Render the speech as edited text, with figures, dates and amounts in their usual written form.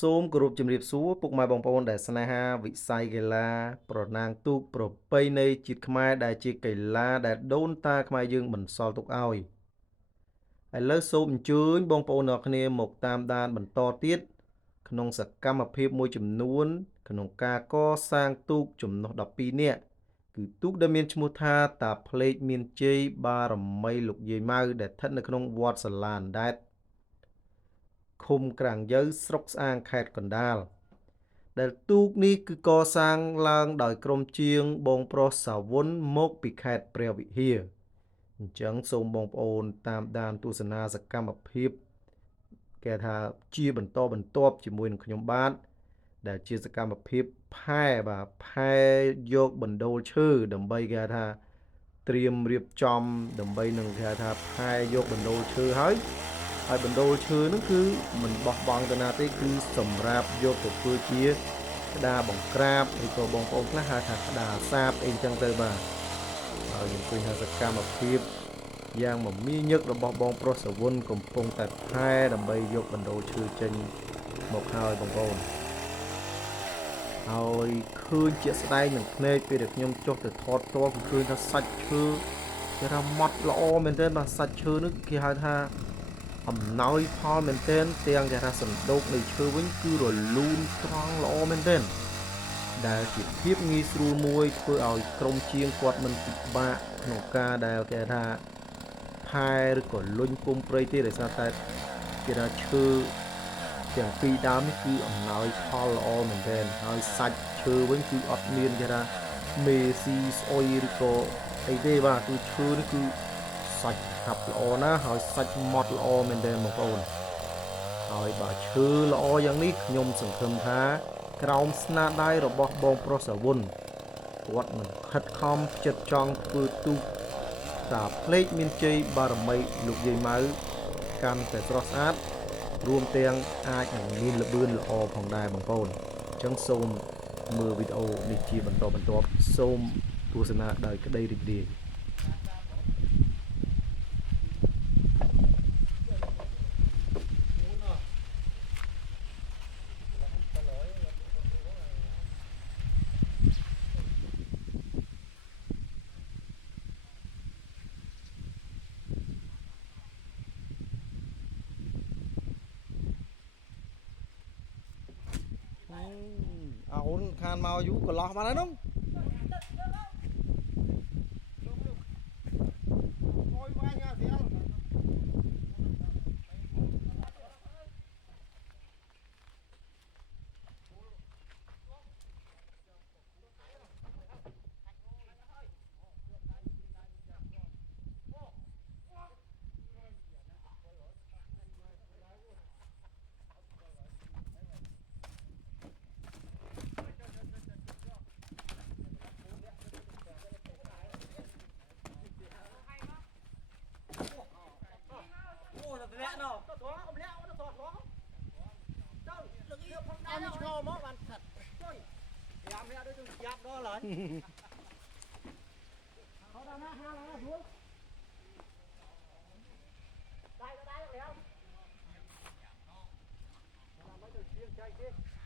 សូមគោរពជំរាបសួរពុកម៉ែបងប្អូនដែលស្នេហាវិស័យកីឡាប្រណាំងទូកប្រពៃណីជាតិខ្មែរដែលជាកីឡាដែលដូនតាខ្មែរយើងបន្សល់ទុកឲ្យឥឡូវសូមអញ្ជើញបងប្អូនទាំងអស់គ្នាមកតាមដានបន្តទៀតក្នុងសកម្មភាពមួយចំនួនក្នុងការកសាងទូកចំណុះ12នាក់គឺទូកដែលមានឈ្មោះថាតាភ្លេកមានជ័យបារមីលោកយាយម៉ៅដែលស្ថិតនៅក្នុងវត្តសាឡាអណ្ដែតឃុំក្រាំងយើស្រុកស្អាងខេត្តកណ្ដាលដែលទូកនេះគឺកសាងឡើងដោយក្រុមជាងបងប្រុសសាវុនមកពីខេត្តព្រះវិហារអញ្ចឹងសូមបងប្អូនតាមដានទស្សនាសកម្មភាពគេថាជាបន្តបន្ទាប់ជាមួយនឹងខ្ញុំបាទដែលជាសកម្មភាពផែបាទផែយកបណ្ដូលឈើដើម្បីគេថាត្រៀមរៀបចំដើម្បីនឹងគេថាផែយកបណ្ដូលឈើហើយបណ្ដូលឈើហ្នឹងគឺមិនបោះបង់ទៅណាទេគឺសម្រាប់យកទៅធ្វើជាក្តារបង្ក្រាបឬក៏បងប្អូនខ្លះហៅថាក្តារសាបអីចឹងទៅបាទហើយខ្ញុំឃើញថាសកម្មភាពយ៉ាងមមាញឹករបស់បងប្រុសសវុនកំពុងតែផែដើម្បីយកបណ្ដូលឈើចេញមកហើយបងប្អូនហើយឃើញជាក់ស្ដែងនឹងភ្នែកពេលដែលខ្ញុំចុះទៅថតផ្ទាល់គឺឃើញថាសាច់ឈើគេថាម៉ត់ល្អមែនទែនបាទសាច់ឈើនេះគេហៅថាអំណោយផលមែនទែនទាំងគេថាសណ្ដូកនៃឈើវិញគឺរលូនត្រង់ល្អមែនទែនដែលជាភាពងាយស្រួលមួយធ្វើឲ្យក្រុមជាងគាត់មិនពិបាកក្នុងការដែលគេថាផែឬក៏លុញគុំព្រៃទេដោយសារតែគេថាឈើទាំងពីរដើមនេះគឺអំណោយផលល្អមែនទែនហើយសាច់ឈើវិញគឺអត់មានគេថាមេស៊ីស្អុយឬក៏អីទេបាទគឺឈើនេះគឺសាច់ហាប់ល្អណាស់ហើយសាច់ម៉ត់ល្អមែនទែនបងប្អូនហើយបើឈើល្អយ៉ាងនេះខ្ញុំសង្ឃឹមថាក្រោមស្នាដៃរបស់បងប្រុសសាវុនគាត់នឹងខិតខំផ្ចិតចង់ធ្វើទូកតាភ្លេចមានជ័យបារមីលោកយាយម៉ៅកាន់តែស្រស់ស្អាតរួមទាំងអាចនឹងមានល្បឿនល្អផងដែរបងប្អូនអញ្ចឹងសូមមើលវីដេអូនេះជាបន្តបន្ទាប់សូមទស្សនាដោយក្តីរីករាយអូនខានមកយូរកន្លោះមកហើយនោះanh cho mốt anh thật chơi làm ra đôi tôi giáp đó lại không đâu nó xuống đây đây không làm mấy từ chiên chơi kia